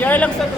CR lang sa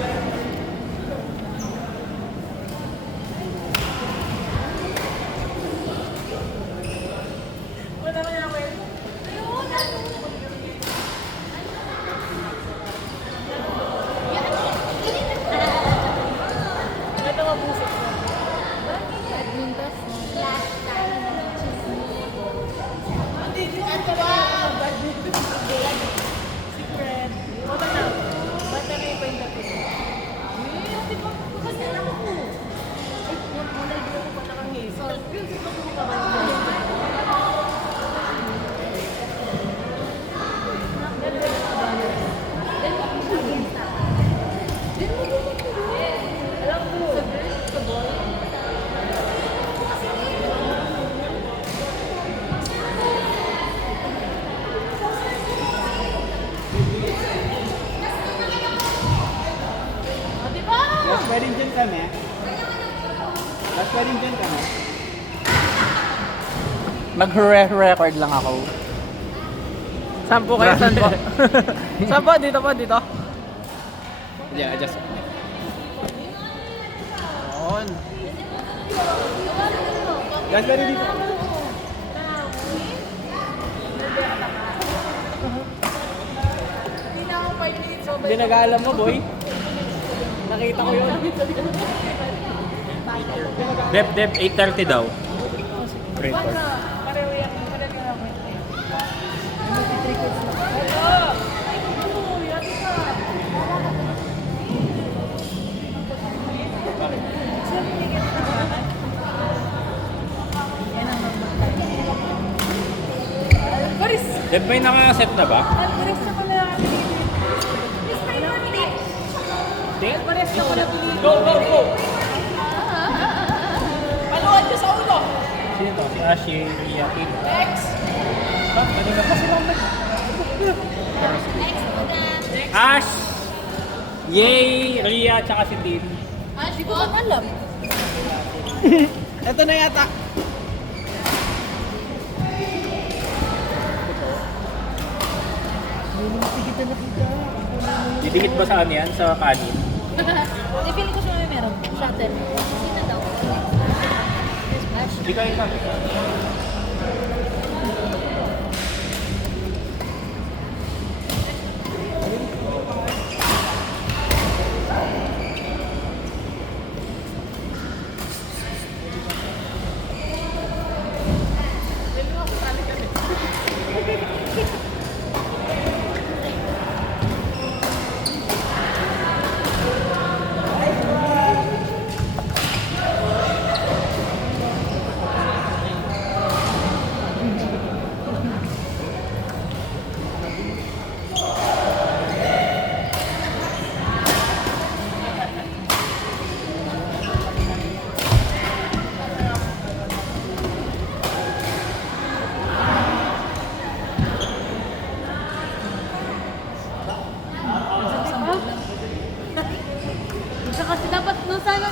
pwedeng dyan kami. Last pwedeng dyan kami. Mag-record lang ako. Saan po kayo? Saan po? Saan po? Dito po? Dito? Yeah, adjust. On. Last pwedeng dito. Hindi nag-aalam mo, boy. Nakita ko yun. Dep, 8:30 daw. Record. Dep, may nakaset na ba? Go, go, go! Paluan niyo sa ulo! Sino to? Si Ashi, Ria, Kate. Next! Kanina pa sila Ash! Yay! Ria, tsaka si Tin. Di ko alam. Ito na yata. Didikit ba sa ano yan? Sa kanin? Feeling ko siya may meron. Shuttle. Sino daw? Hindi kayo sabi. Kasi dapat nung sana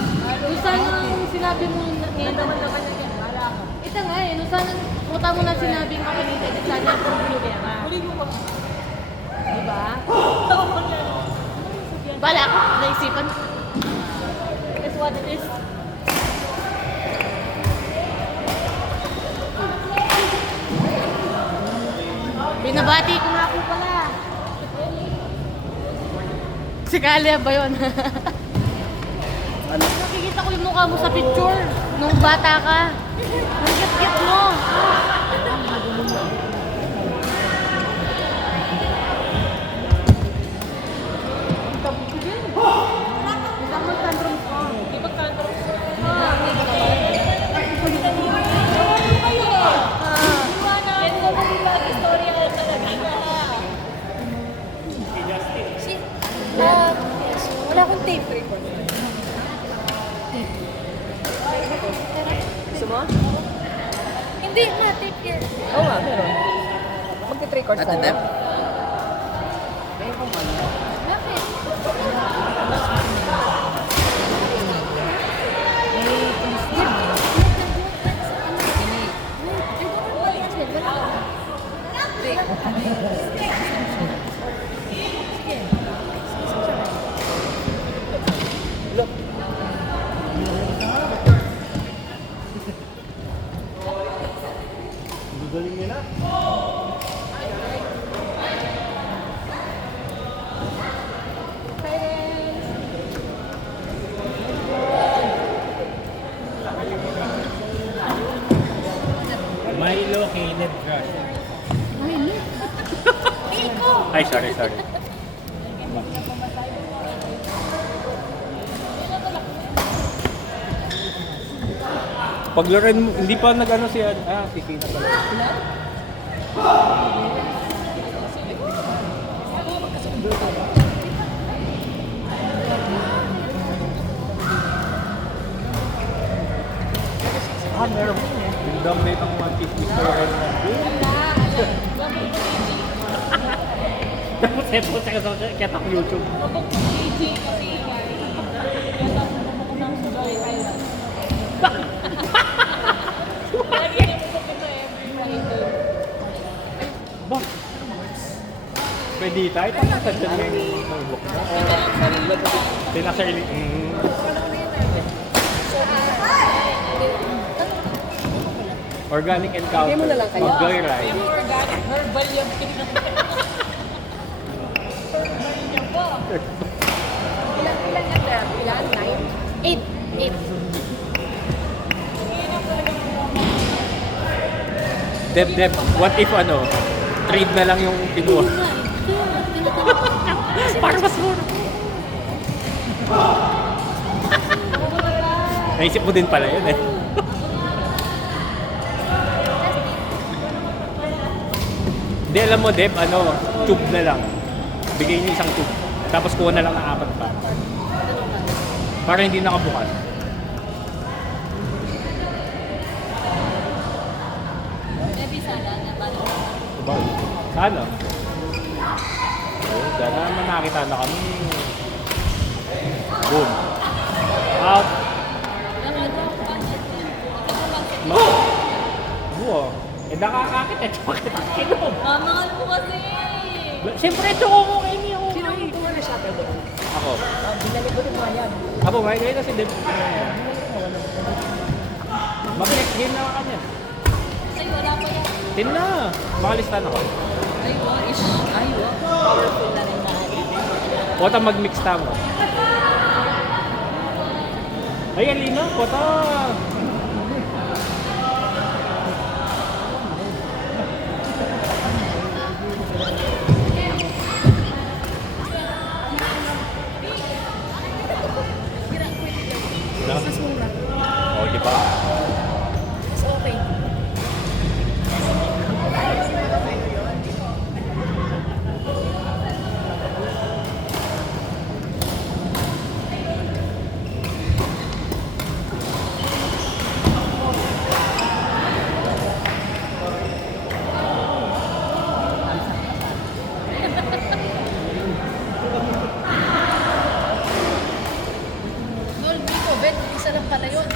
sinabi mo ngayon naman yan. Wala ka. Ito nga eh, nung sana puta mo na sinabing kapalita din sana yung problema. Diba? Bala ka, naisipan. It's what it is. Binabati ko nga po pala. Si Kalia ba yun? Ano? Nakikita ko yung mukha mo sa picture nung bata ka. Ang cute-cute mo. Isang mag-tantrum ko. Di ba tantrum ko? Yan ko kung istorya talaga. Wala akong tape record. Gusto mo? Hindi na, tape here. Oo nga, meron. Mag-record sa Bakit? Ay, sorry. Paglaruin mo, hindi pa nag-ano si si Tina pala. Meron. Bigdam na itong One Piece Mr. Red. Tapos ito sa kasama kaya ako YouTube. Ba? Pwede tayo? Tatagdan mo yung book mo? Tinasarili. Organic encounter. Bigay mo na lang kayo. Mag-joyride. Organic herbal yung Ilan yan, Deb? Ilan? 9? 8. Deb, what if trade na lang yung kinuha? Para mas mura. Naisip mo din pala yun eh. Hindi, alam mo Deb, tube na lang. Bigay niyo isang tube. Tapos kuha na lang ng 4 pa. Para hindi nakabukas. Maybe sana na parang Diba? Sana. Sana naman nakita na kami. Boom. Out. Buo. Nakakakit eh. Bakit ang kinom? Mamahal mo kasi. Siyempre, ito ko kayo niyo. Sino ang tuwa na siya, Pedro? Ako. Binalik ko rin mga yan. Ako, ngayon kasi Deb. Mag-next game na kanya. Ay, wala pa yan. Tin na. Makalista na ako. Ay, powerful na rin na. Kota mag-mix tamo. Ay, Alina. Kota. Mas mura. O, di ba? Mas okay. Dolby ko, Bet. Isa lang pala yun.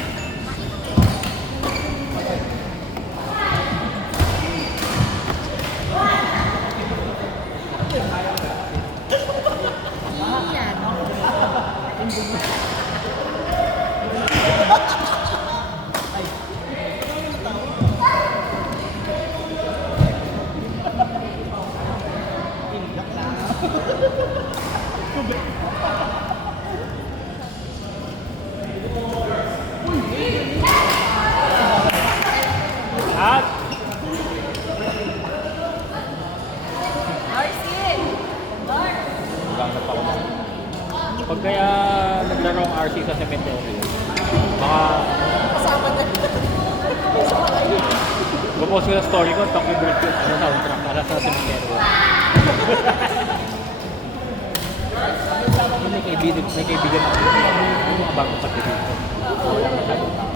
Iyan. At maghanap ako. Pag kaya naglaro ang RC sa cemetery, baka Kasama na. bupost ko na story ko, Tokyo Drift yung soundtrack para sa cemetery. May kaibigan ako yung mga bagong pati dito. Wala masyadong tao.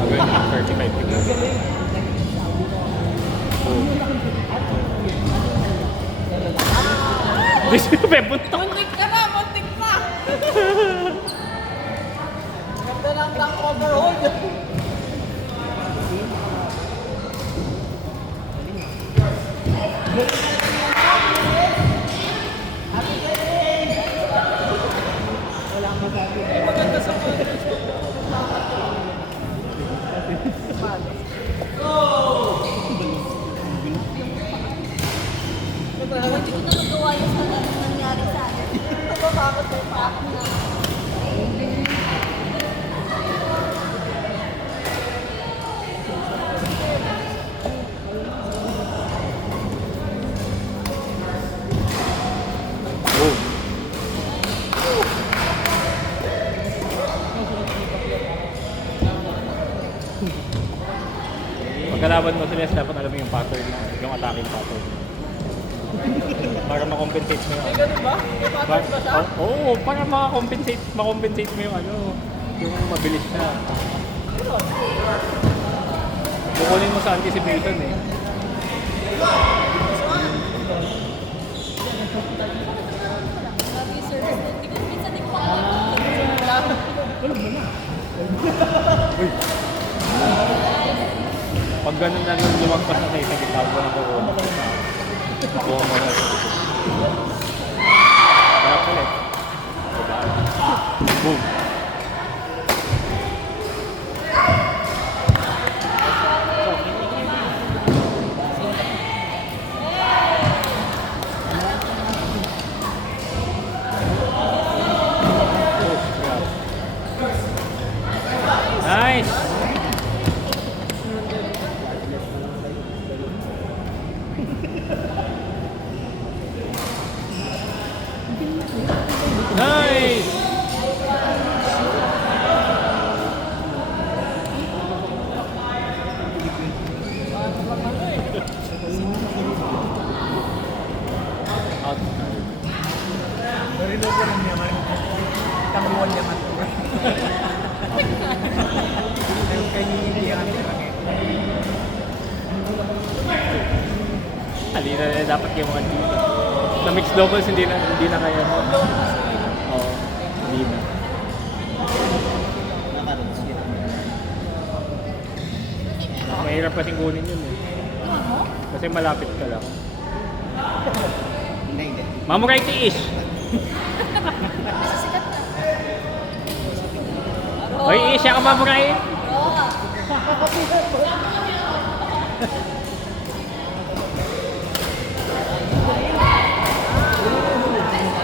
Gagawin ng 35 degrees. Hindi siya pebunta. Muntik ka na, muntik pa. Ganda lang ng overall. Hindi ko na nagawa yung nangyari sa akin. Natatakot Pagkalaban mo sila, dapat alam mo yung pattern na, yung attacking pattern. Para makompensate mo yung ano. Ganun ba? May pattern ba siya? Oo, para makompensate mo yung ano, yung mabilis siya. Kukunin mo sa anticipation eh. Pag ganun na lang lumagpas na sa isang gitawag mo na kukuha. Nakuha mo na. Harap ulit. Boom. Nice! Nice! Halina na dapat yung mga dito. Sa mixed doubles hindi na kaya. Oo, hindi na. Mahirap kasing kunin yun eh. Kasi malapit ka lang. Hindi. Mamuray tiis! Hoy, siya ka mamuray!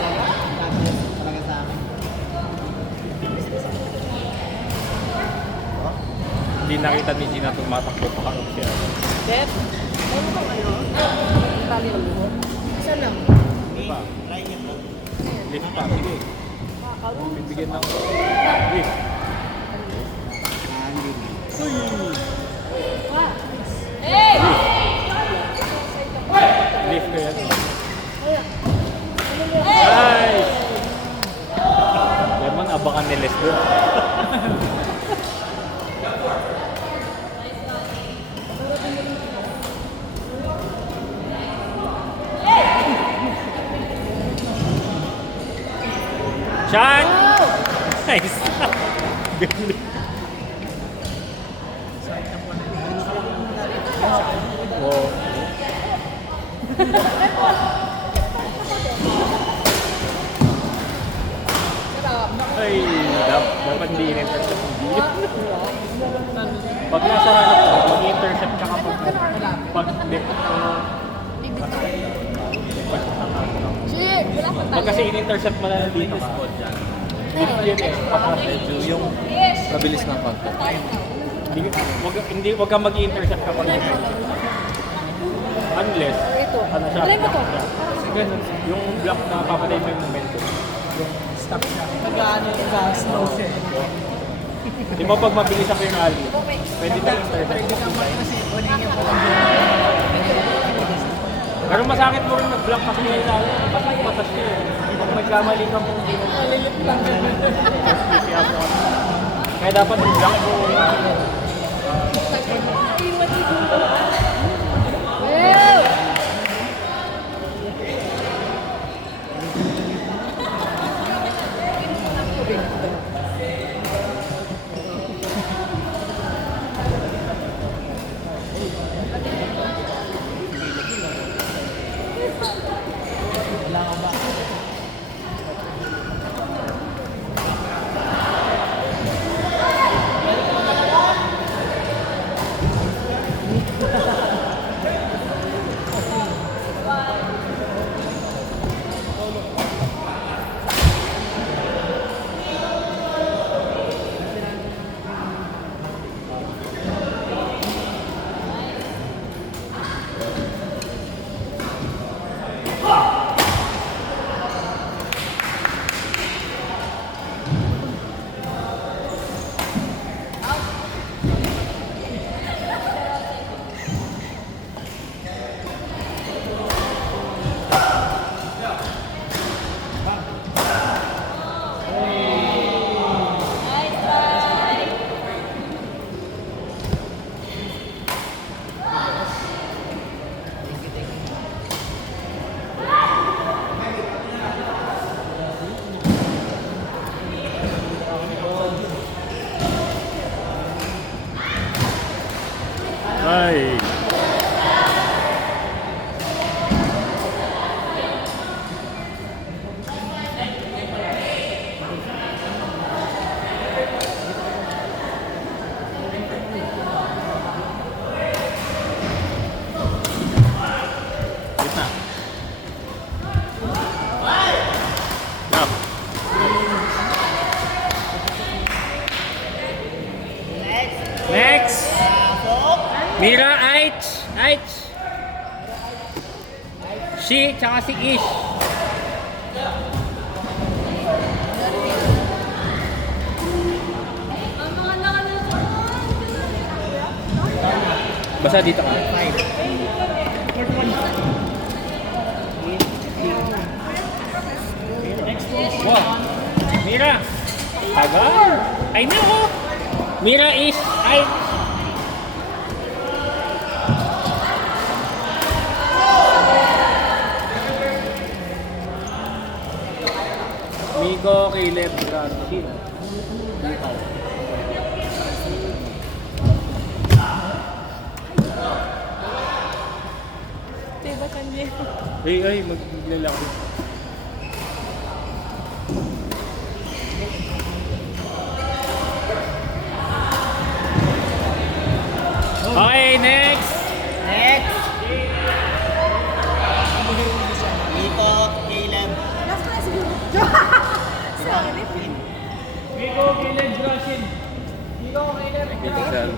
Talaga sa akin. Hindi nakita ni Gina tumatakbo pa karong siya. Dep, ano bang ano? Tali ang buhok. Saan lang? Pa. Try niya po. Lift pa, sige. Bibigyan ng lift. Hey! Lift ko yan. Nice! Lemon, abangan ni Les doon. Shot! Nice! Galing. Wow. Ay, dapat hindi in-intercept yung video. Pag nasa harap ka, mag-intercept ka kapag hindi. Pag kasi in-intercept mo na dito ka. Yun eh, Yung mabilis na pagka. wag kang mag-intercept kapag unless, ano siya, Try mo to. kasi ganun, yung block na papatay mo yung momentum. Stop siya. Nag-ano yung gas, no siya. Di ba pag mabilis ako yung rally, pwede na intercept. Pero masakit mo rin mag-block kasi yung rally, patas siya eh. Pag magkamali ka mo, hindi mo. Kaya dapat i-block mo. Mira, Aich. Aich. She, tsaka si Ish. Ang mga nakalala. Basta dito ka. Wow. Mira. Tagal. I know. Mira is Aich. Migo, Caleb, Rashid. Diba kanya? Ay, maglalaki. Okay, next! Next! Dito, Caleb. Migo, Caleb, Rashid. Migo, Caleb. Ito, sir.